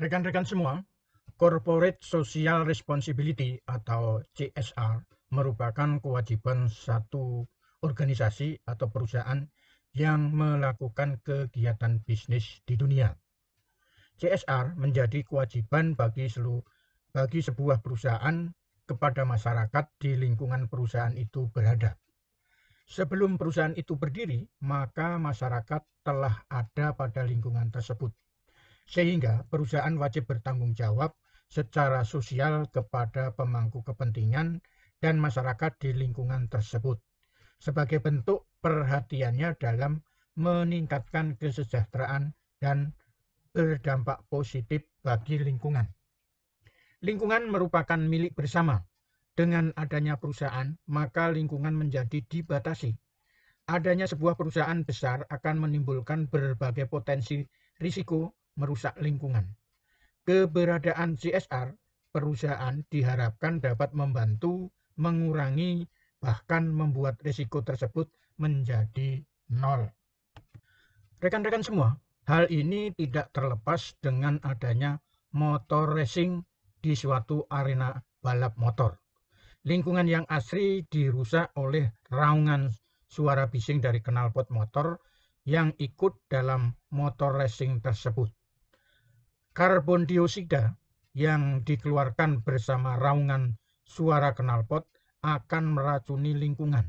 Rekan-rekan semua, Corporate Social Responsibility atau CSR merupakan kewajiban satu organisasi atau perusahaan yang melakukan kegiatan bisnis di dunia. CSR menjadi kewajiban bagi sebuah perusahaan kepada masyarakat di lingkungan perusahaan itu berada. Sebelum perusahaan itu berdiri, maka masyarakat telah ada pada lingkungan tersebut. Sehingga perusahaan wajib bertanggung jawab secara sosial kepada pemangku kepentingan dan masyarakat di lingkungan tersebut sebagai bentuk perhatiannya dalam meningkatkan kesejahteraan dan berdampak positif bagi lingkungan. Lingkungan merupakan milik bersama. Dengan adanya perusahaan, maka lingkungan menjadi dibatasi. Adanya sebuah perusahaan besar akan menimbulkan berbagai potensi risiko merusak lingkungan. Keberadaan CSR perusahaan diharapkan dapat membantu mengurangi bahkan membuat risiko tersebut menjadi nol. Rekan-rekan semua, hal ini tidak terlepas dengan adanya motor racing di suatu arena balap motor. Lingkungan yang asri dirusak oleh raungan suara bising dari knalpot motor yang ikut dalam motor racing tersebut. Karbon dioksida yang dikeluarkan bersama raungan suara knalpot akan meracuni lingkungan.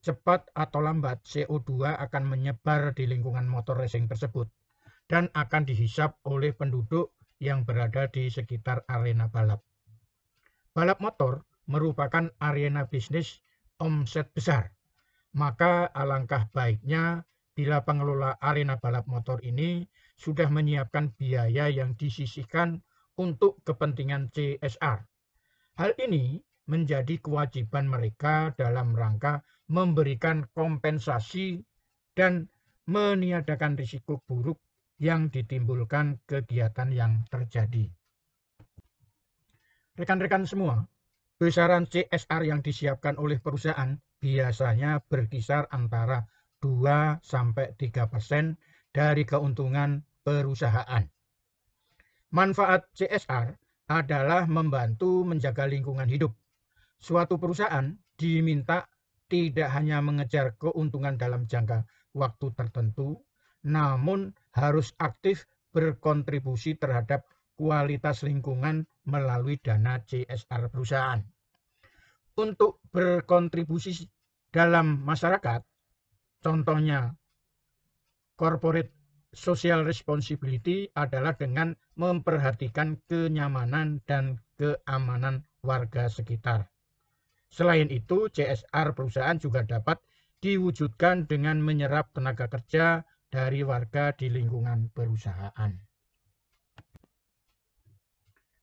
Cepat atau lambat CO2 akan menyebar di lingkungan motor racing tersebut dan akan dihisap oleh penduduk yang berada di sekitar arena balap. Balap motor merupakan arena bisnis omset besar. Maka alangkah baiknya bila pengelola arena balap motor ini sudah menyiapkan biaya yang disisihkan untuk kepentingan CSR. Hal ini menjadi kewajiban mereka dalam rangka memberikan kompensasi dan meniadakan risiko buruk yang ditimbulkan kegiatan yang terjadi. Rekan-rekan semua, besaran CSR yang disiapkan oleh perusahaan biasanya berkisar antara 2-3% dari keuntungan perusahaan. Manfaat CSR adalah membantu menjaga lingkungan hidup. Suatu perusahaan diminta tidak hanya mengejar keuntungan dalam jangka waktu tertentu, namun harus aktif berkontribusi terhadap kualitas lingkungan melalui dana CSR perusahaan. Untuk berkontribusi dalam masyarakat, contohnya corporate social responsibility adalah dengan memperhatikan kenyamanan dan keamanan warga sekitar. Selain itu, CSR perusahaan juga dapat diwujudkan dengan menyerap tenaga kerja dari warga di lingkungan perusahaan.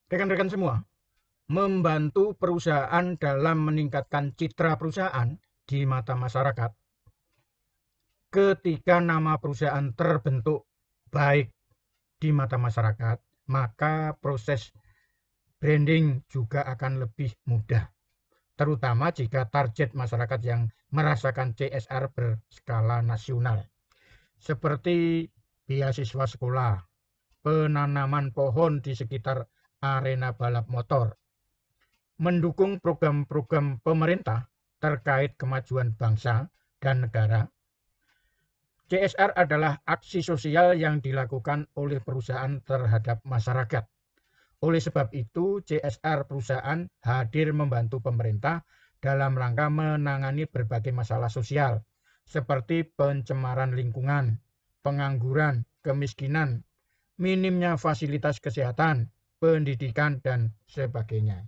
Rekan-rekan semua, membantu perusahaan dalam meningkatkan citra perusahaan di mata masyarakat. Ketika nama perusahaan terbentuk baik di mata masyarakat, maka proses branding juga akan lebih mudah. Terutama jika target masyarakat yang merasakan CSR berskala nasional. Seperti beasiswa sekolah, penanaman pohon di sekitar arena balap motor, mendukung program-program pemerintah terkait kemajuan bangsa dan negara. CSR adalah aksi sosial yang dilakukan oleh perusahaan terhadap masyarakat. Oleh sebab itu, CSR perusahaan hadir membantu pemerintah dalam rangka menangani berbagai masalah sosial seperti pencemaran lingkungan, pengangguran, kemiskinan, minimnya fasilitas kesehatan, pendidikan, dan sebagainya.